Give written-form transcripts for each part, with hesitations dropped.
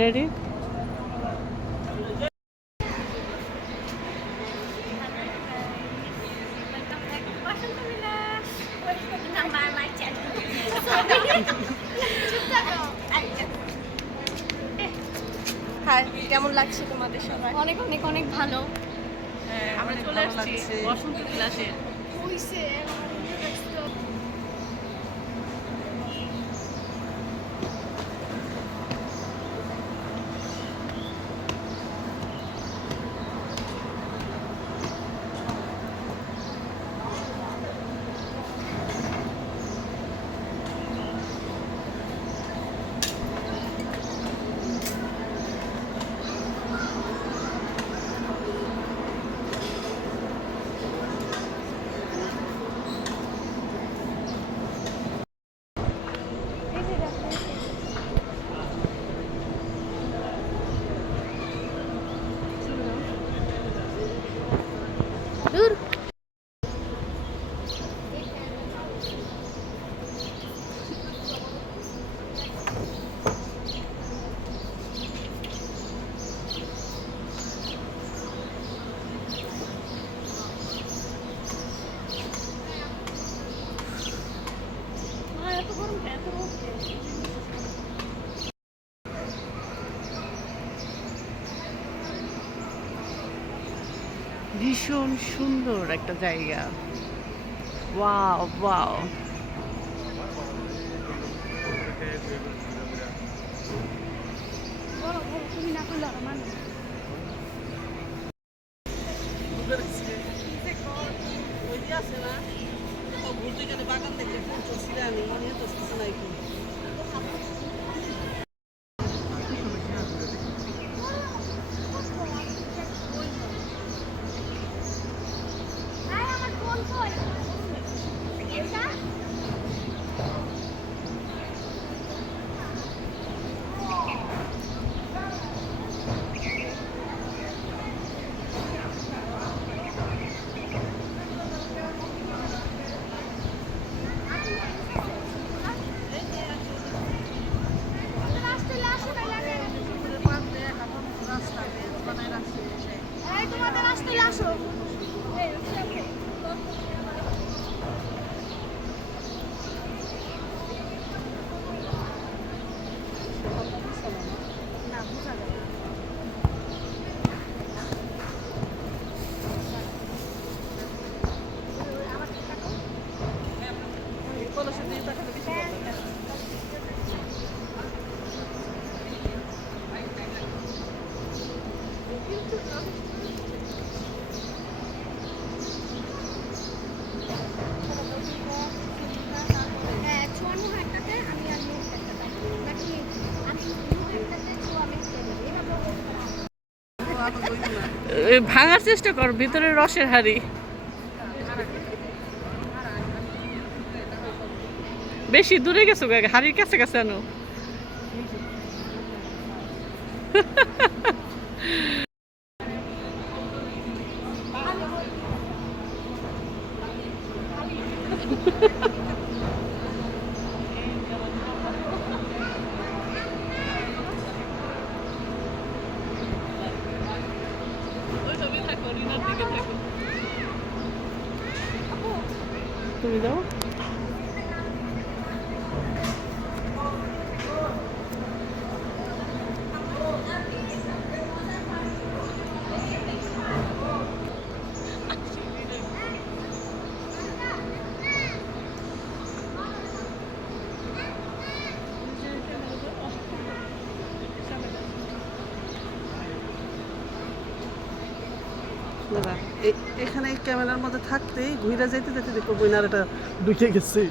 Ready. হ্যাঁ, কেমন লাগছে তোমাদের সবাই? অনেক অনেক অনেক ভালো। আমরা চলে আসছি বসন্ত বিলাসে। ভীষণ সুন্দর একটা জায়গা। Wow wow. তুমি না করলে আমার বাগান দেখলে আমি মনে হচ্ছে নাই কি ভাঙার চেষ্টা কর ভিতরে রসের হাড়ি। বেশি দূরে গেছো হাড়ির কাছে কাছে আনো। তুমি যাও। এখানে ক্যামেরার মধ্যে থাকতেই ঘুরে যেতে যেতে দেখো বইনার এটা ঢুকে গেছে।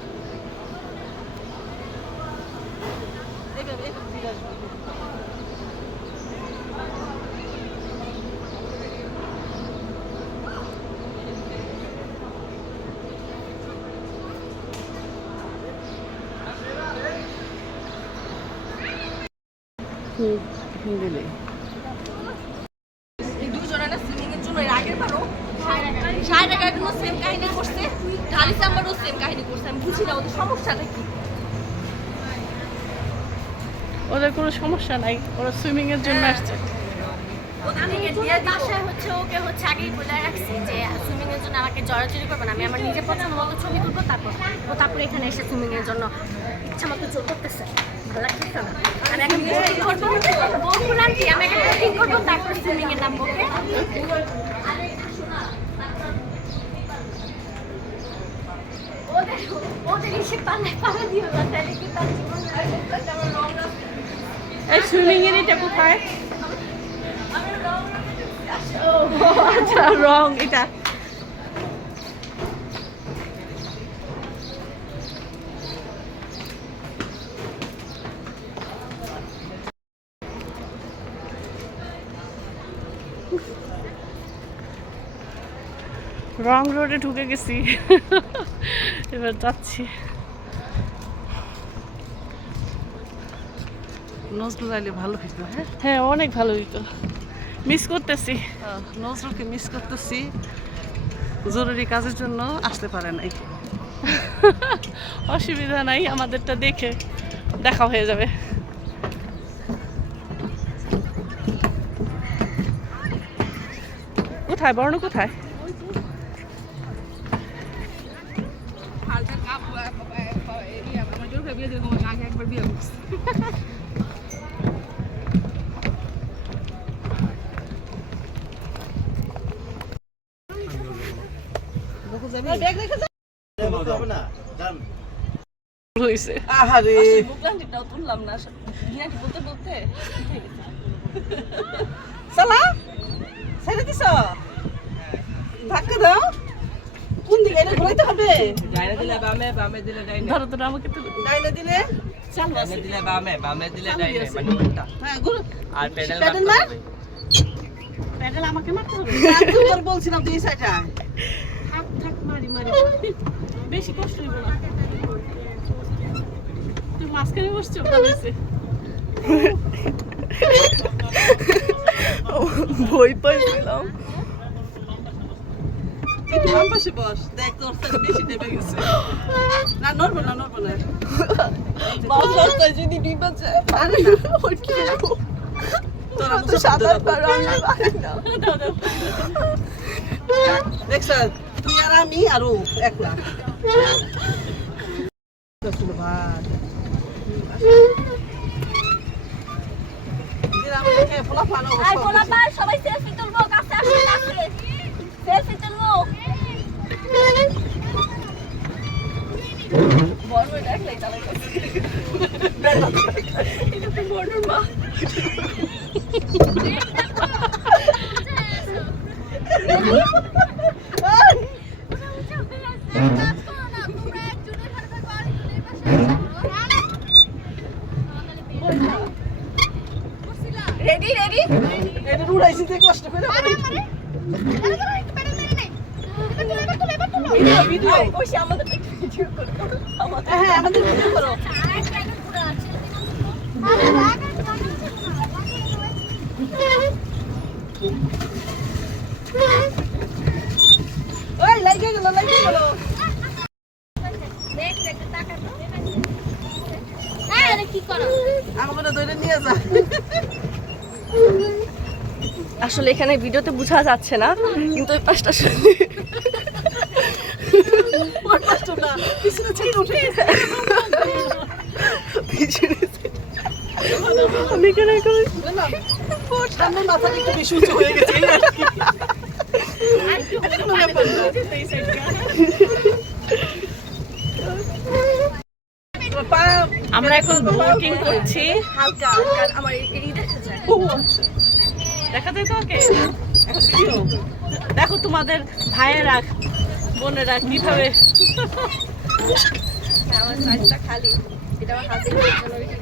এই দুজনে না সুইমিং এর জন্য এর আগের বারও 60 টাকার জন্য সেম কাহিনী করছে, গাড়ি সাম্বারও সেম কাহিনী করছে। আমি বুঝি না ওদের সমস্যাটা কি। ওদের কোনো সমস্যা নাই, ওরা সুইমিং এর জন্য আসছে। আমি বাসায় হচ্ছে ওকে হচ্ছে আগেই বলে রাখছি যে সুইমিং এর জন্য আমাকে জড়াজড়ি করবে না, আমি আমার নিজের পছন্দ মতো ছবি তুলবো, তারপরে এখানে এসে সুইমিং এর জন্য ইচ্ছা মতো জোর করতেছে, ভালো লাগতেছে না। আমি এখন বোটিং করবো, বলবো আর কি, আমি এখন বোটিং করবো, তারপর সুইমিং এর নামবো। ওদের এসে পাল্লায় পাল্লা দিও না, তাহলে কি তার জীবন আমার রং। এই সুইমিং এর এটা কোথায়? আচ্ছা রং এটা। রং রোডে ঢুকে গেছি, এবার যাচ্ছি। নজরুল আইলে ভালো হইতো। হ্যাঁ অনেক ভালো হইতো, মিস করতেছি। নজরুলকে মিস করতেছি, জরুরি কাজের জন্য আসতে পারে নাই। অসুবিধা নাই, আমাদেরটা দেখে দেখা হয়ে যাবে। কোথায় বর্ণ কোথায়? আহারে বুকলান্ডিটাও তুললাম না, হিয়াটি বলতে বলতে চালা ছেড়ে দিছ, ধাক্কা দাও। কোন দিকে এটা ঘুরাইতে হবে? ডাইনে দিলে বামে, বামে দিলে ডাইনে। ধরো ধরো আমাকে তুলো। ডাইনে দিলে চালু ডাইনে আছে। দিলে বামে, বামে দিলে ডাইনে, মানে উল্টা। হ্যাঁ ঘুরো। আর পেডাল পেডাল মারতে না? হবে। প্যাডেল আমাকে মারতে হবে। আমি তোর বলছিলাম তুই এই সাইডে আয়। থাক থাক মারি মারি, বেশি কষ্ট হইব না। তুই মাঝখানে বসছো, ভালো হয়েছে। ভয় পাইছিলাম। একটু বাম পাশে বস, দেখ তোর সাইড বেশি নেমে গেছে। না নড়বো না, নড়বো না। বাস রাস্তায় যদি ডিবা যায়, আরে না, ওর কি হবো? তোরা তো সাঁতার পারো, আমি পারি না। দেখছ তুই আর আমি আর ও একলা। ভাত দিলাম দেখে ফোলা ফানো আর পোলাপান সবাই সেলফি তুলবো, কাছে আসো, কাছে সেলফি তুলবো। বড় দেখলে চালাইতেছে, এটা তো বড় মা। রেডি রেডি, এটা উড়াইছি যে কষ্ট করে ভিডিও। ওই সে আমাদের ভিডিও করো, আমাদের হ্যাঁ আমাদের ভিডিও করো। ওই লাগে গেল, লাগে গেল। কি করো? আমাকে ধরে নিয়ে যা। আসলে এখানে ভিডিওতে বোঝা যাচ্ছে না, কিন্তু ওই পাশটা ওর কষ্ট না, পিছনে ছেড়ে উঠে গেছে। আমি এখানে না, সামনে মাথাটা একটু বেশি উঁচু হয়ে গেছে, এই আর কি। এটা কোনো ব্যাপার না। আমরা এখন বোটিং করছি। হালকা হালকা আমার এই দেখা যায়। দেখা যায় তোমাকে এখন ভিডিও দেখো, তোমাদের ভাইয়েরা বোনেরা কিভাবে। আমার সাইডটা খালি, এটা আমার হাজবেন্ডের জন্য রেখে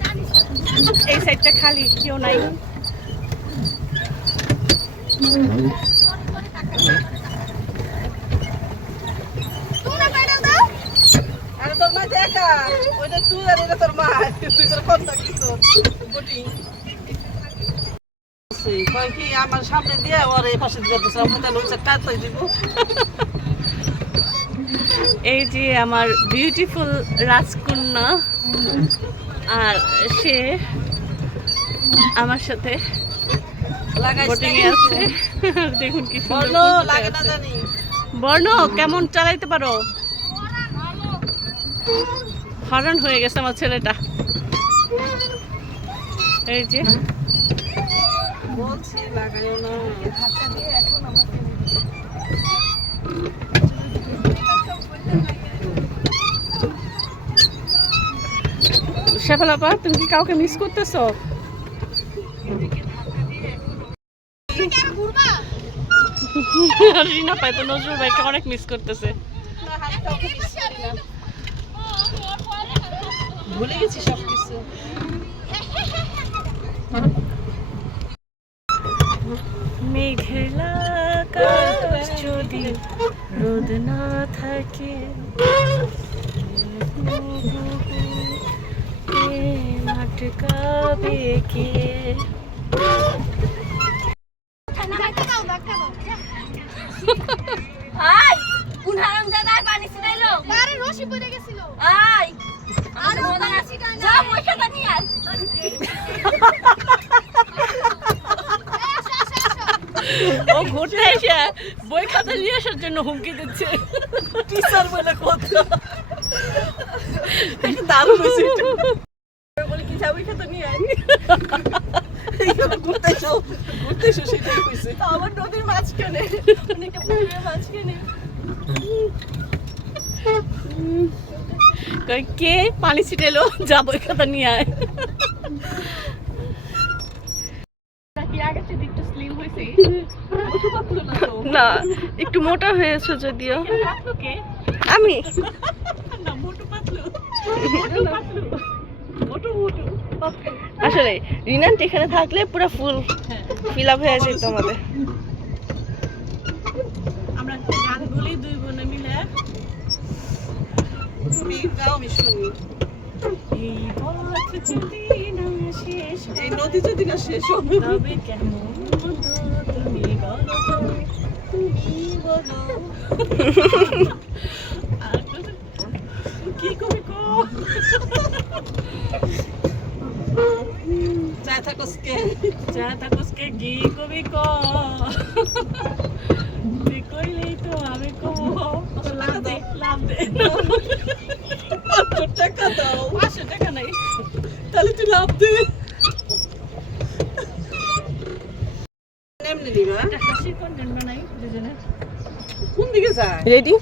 এই সাইডটা খালি, কেউ নাই। আরে তোর মা দেখা, ওইটা তুই আর এটা তোর মা, তুই তোর কন্টাক্ট দিছ বোটিং। কয় কি আমার সামনে দিয়ে ওর এই পাশে দিয়ে দিছ, আমি তাহলে ওই চারটা তাই দিব। এই যে আমার বিউটিফুল রাজকন্যা, আর সে আমার সাথে লাগাইছে বোটিং এ আছে। আর দেখুন কি সুন্দর বর্ণ ফুল ফুটে লাগে না আছে। জানি বর্ণ কেমন চালাইতে পারো? হরণ হয়ে গেছে আমার ছেলেটা। এই যে বলছি লাগাইও না হাতটা দিয়ে এখন আমাকে শেফালাপা, তুমি কি কাউকে মিস করতেছো? আর রিনা পাই তো নজরুল ভাইকে অনেক মিস করতেছে। ভুলে গেছি সবকিছু মেঘের আকাশ যদি রোদ না থাকে, আটকাবে কে? আই কোন হারামজাদায় পানি ছিটাইলো? আরে রশি পড়ে গেছিল। আই আরে মজা আছে যা পয়সাটা নিয়ে আয়। ও ঘুরতে এসে বই খাতা নিয়ে আসার জন্য হুমকি দিচ্ছে। টিচার বলে কথা দারুণ হয়েছে বলে কি যাবি খেতে নিয়ে আয় এইখানে ঘুরতে এসো সেটাই হয়েছে আমার নদীর মাঝখানে অনেকটা পুকুরের মাঝখানে কই কে পানি ছিটাইলো, যা বই খাতা নিয়ে আয়। না একটু মোটা হয়েছে যদিও। আমি আসলে রিনান্ট এখানে থাকলে পুরো ফুল ফিল আপ হয়ে যেত আমাদের। আমরা গান বলি দুই বোনে মিলে। তুমি গাও আমি শুনি এই পথ যদি না শেষ এই নদী যদি না শেষ হবে তবে কেমন হতো তুমি বলো তো, তুমি বলো। কি কবি কো যা থাকসকে যা তাকসকে কি কবি কো, তুই কইলেই তো আমি কব। লাভ দে লাভ দে। 500 টাকা দাও 500 টাকা নাই, তাহলে তুই লাভ দে এমনি দিবা একটা হাসি কন্টেন্ট বানাই দুজনে। কোন দিকে যায় রেডি?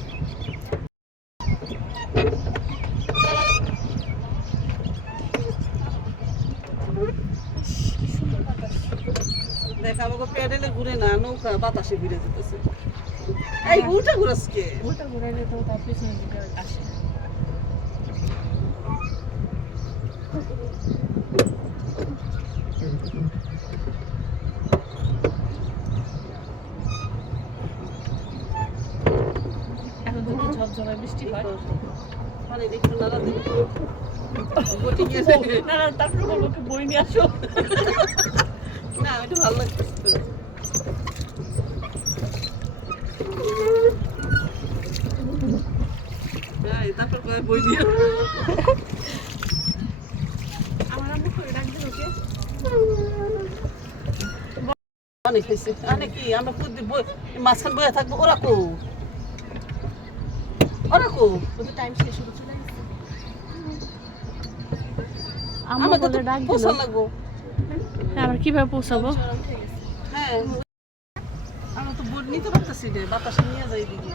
দেখ আমাকে প্যাডেলে ঘুরে না নৌকা বাতাসে ঘুরে যেতেছে এই উল্টা ঘুরাসকে ওটা ঘুরাইলে তো তার পিছনে দিকে আসে। এখন যদি ঝপঝপে বৃষ্টি হয়, মানে দেখুন নালা দিন বোটিং এ না না তারপরে বলবো কি বই নিয়ে আসো। না এটা ভালো লাগতেছে এই তারপর কয় বই দিয়ে আমার আম্মু করে ডাক দিল কে? অনেক হয়েছে অনেক কি আমরা প্রতি বই মাঝখান বইয়া থাকবো ওরা কো ওদের টাইম শেষ হয়ে চলে গেছে। আম্মু আমাদের বলে তো ডাক দিল। পৌঁছা লাগবো হ্যাঁ, আমরা কিভাবে পৌঁছাবো? হ্যাঁ আমরা তো বোট নিতে পারতেছি রে বাতাসে নিয়ে যাই দিকে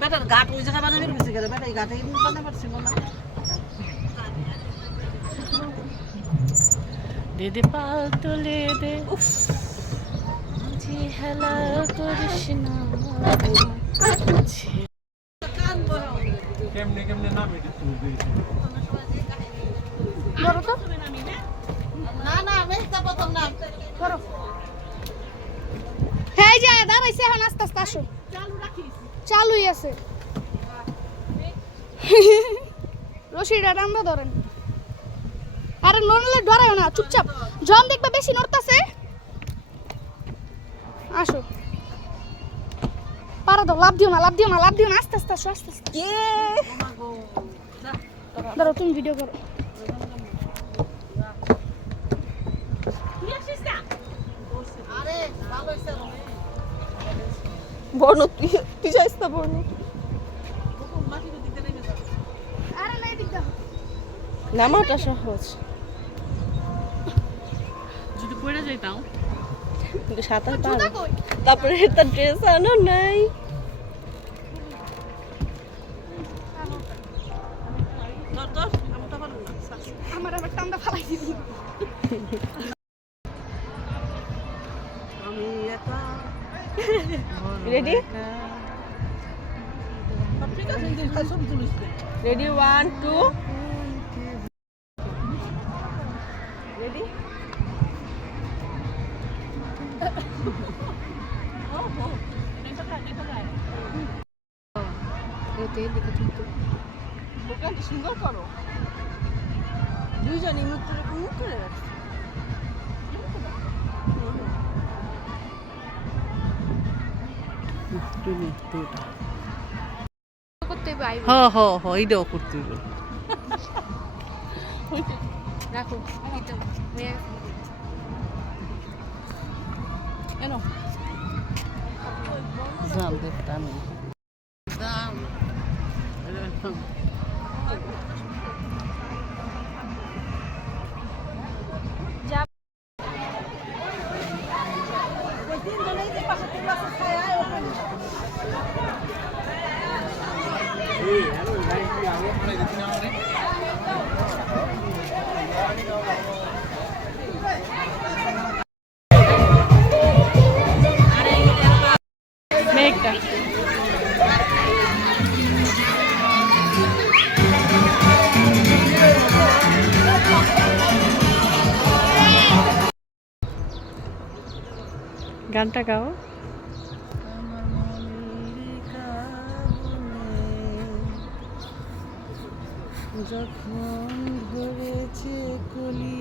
বেটার ঘাট ওই জায়গায় বানাবে রয়েছে গেলে বেটা এই ঘাটে বানাতে পারছিল না দে দে পা তোলে দে জি হেলা করিস না। না না আমি তা প্রথম না হ্যাঁ যা দাঁড়াইছে এখন আস্তে আস্তে আসো। চালুই আছে। রশিটা টানলে ধরেন। আরে নড়লে ডরায় না, চুপচাপ। জন দেখবে বেশি নড়তাছে। আসো। পারা দাও, লাভ দিও না, আস্তে আস্তে আসো, আস্তে আস্তে। দাঁড়াও তুমি ভিডিও করো। বর্ণ তুই তুই যাইস না বর্ণ নামাটা সহজ যদি পড়ে যাইতাম কিন্তু সাঁতার পারো তারপরে তার ড্রেস আনো নাই আমার আবার টান্দা ফালাই দিবি রেডি রেডি 1 2 রেডি দোকানটা সুন্দর করো দুইজনই মুখ করে রাখছে করতে পাই এইটাও করতে হইব রাখো এই তো এনো জাম দেখতাম জাম মেঘটা গানটা গাও যখন ধরেছে কলি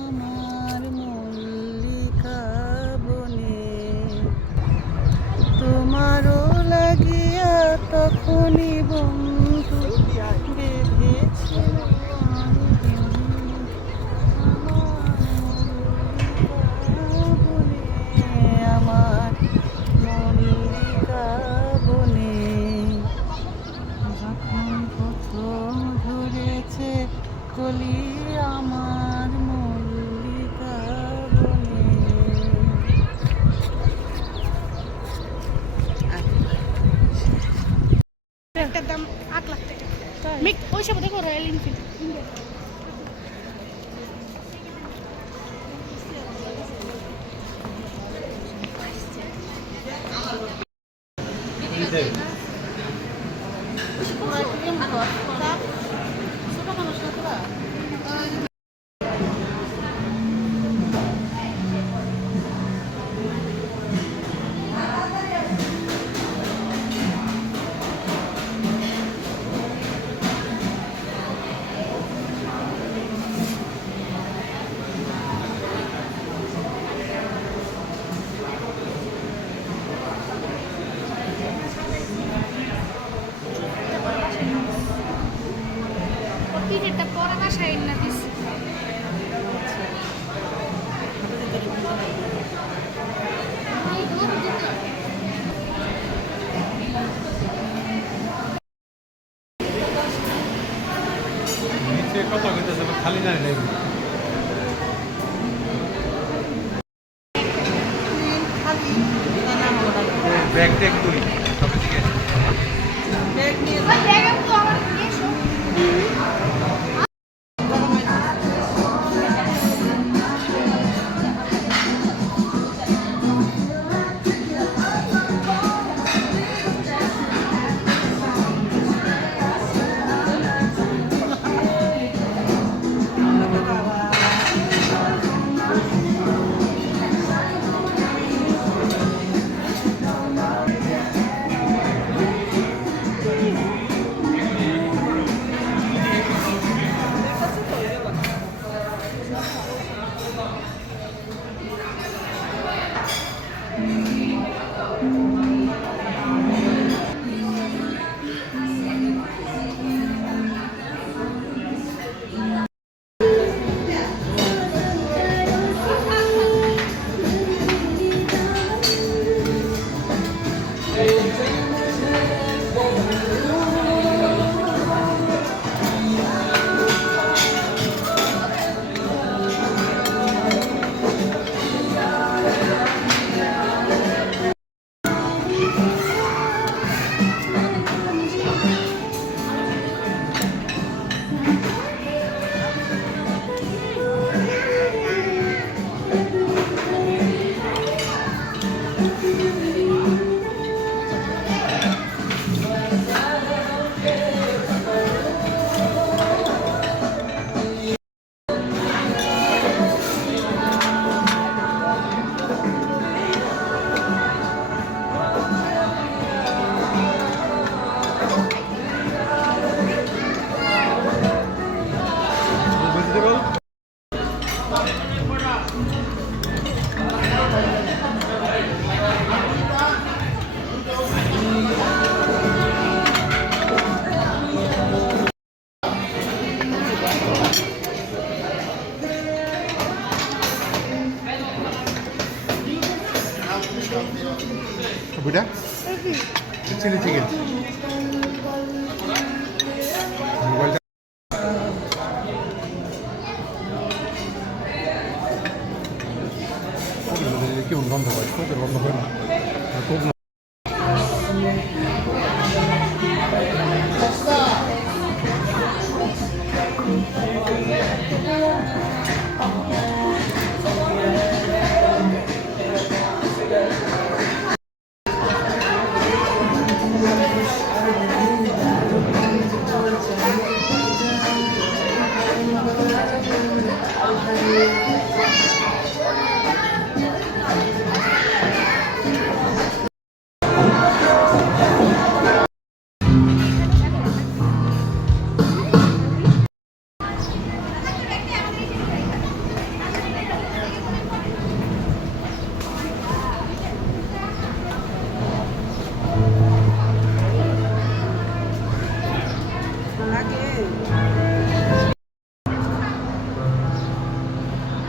আমার মল্লিকা বনে তোমারও লাগিয়া তখনই বন্ধু বেঁধেছিল আমার মল্লিকা বনে যখন প্রথম ধরেছে কলি আমার মল্লিকা বনে একটার দাম 8 লাখ টাকা মিক পয়সা দেখো রয়্যাল এনফিল্ড পিঠেরটা পরে বাসায় না দিস কত হইতেছে খালি না নেই ব্যাগ ট্যাগ করি সবে থেকে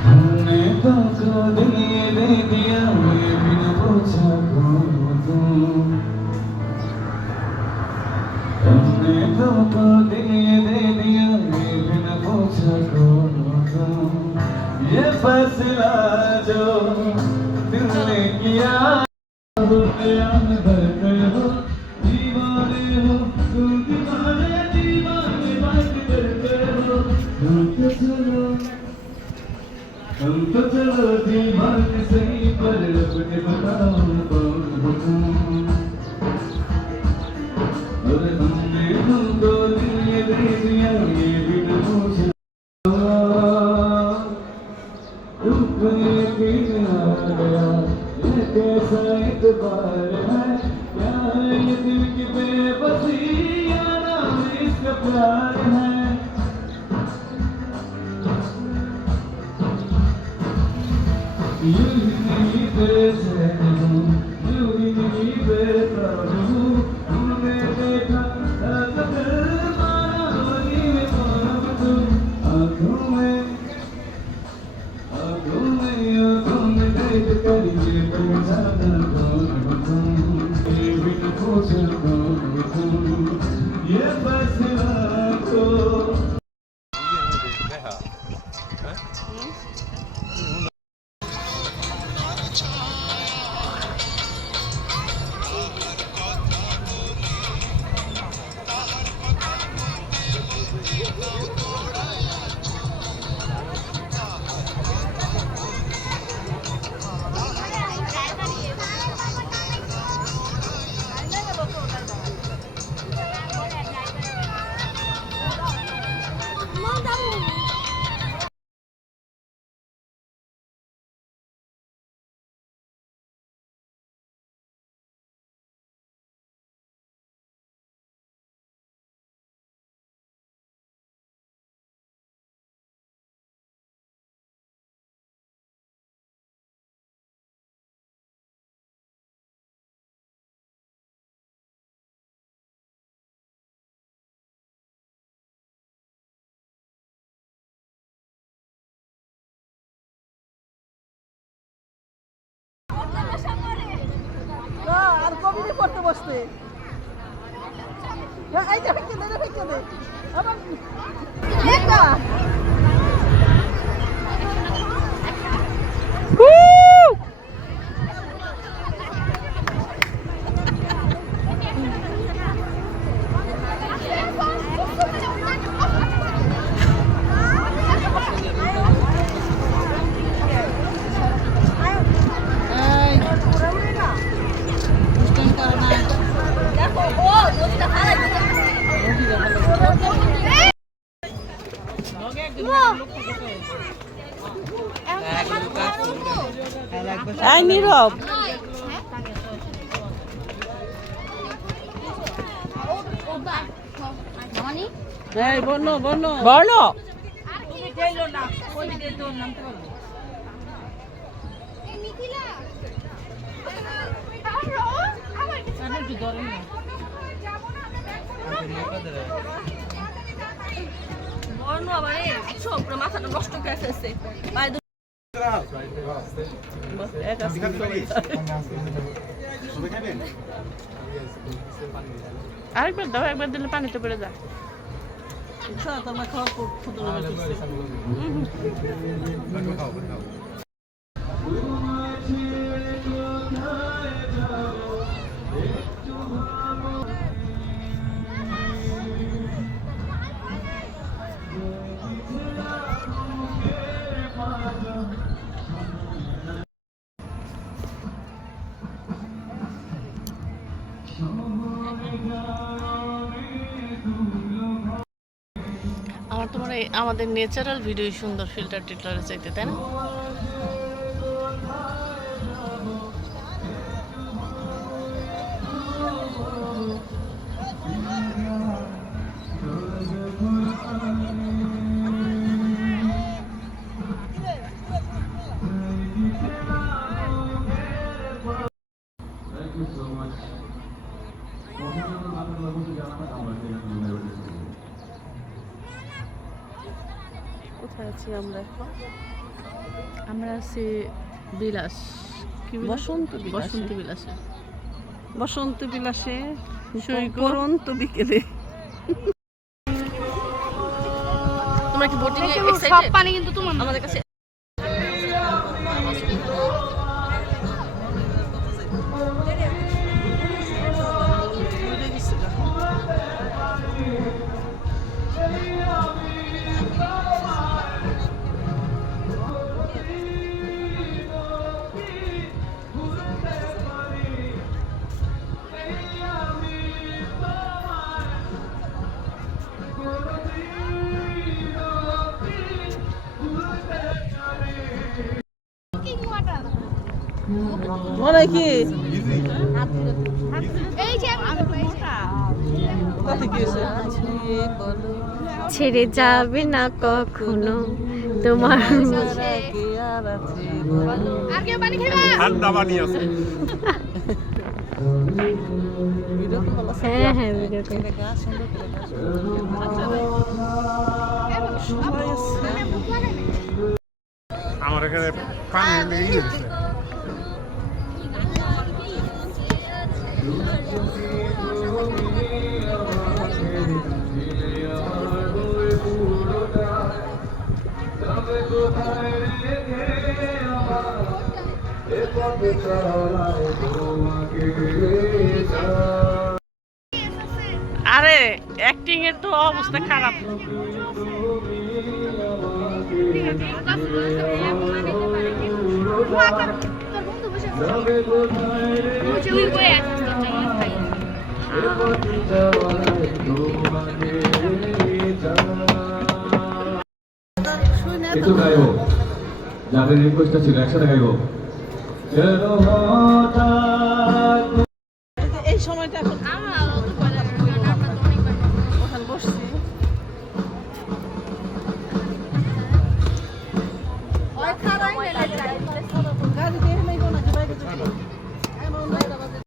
हमने धोखा दिए दे दिया ये बिन पूछा कौन तुम हमने धोखा दिए दे दिया ये बिन पूछा कौन तुम ये फैसला जो दिल ने किया अब बयान भर कर हो दीवाने हो तुम दीवाने दीवाने बात करते हो हम तो चलो दीवाने सही पर अपने बताओ कौन हो तुम और हमने तुमको दिए दे दिया ये बिन पूछे रूप यकीन आ गया ये कैसा इतबार है क्या है ये दिल की बेबसी या नाम इसका प्यार है यूं ही नहीं बेचैन हूँ यूं ही नहीं बेताब हूँ हमने देखा कदर मारा वही में पाप तुम आँखों में देख कर ये पहचाना कौन हो तुम ये बिन पूछे कौन हो तुम ये फैसला को আর কবিতা পড়তে বসতে এইটা ফেঁকে দে আবার এটা এই নীরব এই বনো বনো বলো বর্ণ আবার সব মাথাটা নষ্ট করে ফেলছে আরেকবার দাও একবার দিলে পানিতে পড়ে যায় তোমার খাওয়া ফুটে Oh my God. আমার তো মনে হয় আমাদের ন্যাচারাল ভিডিও সুন্দর ফিল্টার টিল্টারে চাইতে, তাই না? কোথায় আছি আমরা এখন? আমরা আছি বিলাস, কি বসন্ত বসন্ত বিলাসে। বসন্ত বিলাসে সৈকত। পরন্ত বিকেলে। তোমরা কি বোটিং এ সব এক্সাইটেড? পানি কিন্তু তোমার না। আমাদের কাছে মনে কি এই যে কথা কি হয়েছে? ছেড়ে যাবে না কখনো তোমার আর কেউ পানি খাবে? ঠান্ডা পানি আছে। হ্যাঁ হ্যাঁ ভিডিও কল। আমার এখানে পানি লেগে গেছে। আরে অ্যাক্টিং এর তো অবস্থা খারাপ। একটু গাইব, যাদের রিকোয়েস্টটা ছিল একসাথে গাইব। এই সময়টা এখন ওখানে বসছি। গাড়ি দিয়ে নেই কোনো কি বাইরে যাবে। এমন বাইরে বাজে।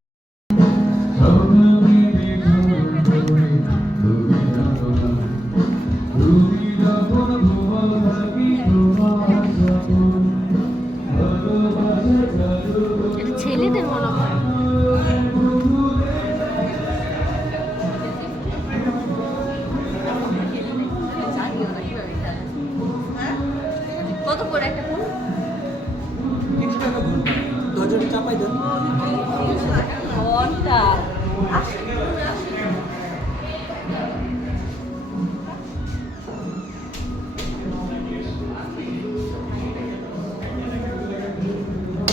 এটা ছেলেদের মনে হয়। কত করে একটা ফোন? ঘন্টা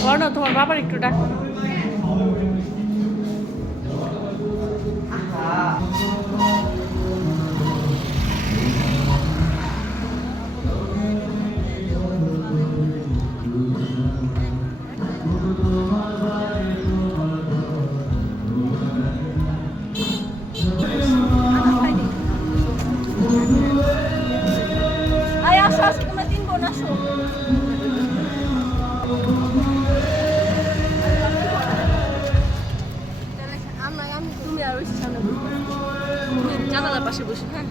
বর্ণ তোমার বাবার একটু ডাক। আয় আসো আসো তোমরা তিন বোন আসো। তুমি আর ওই সামনে জানালার পাশে বসে। হ্যাঁ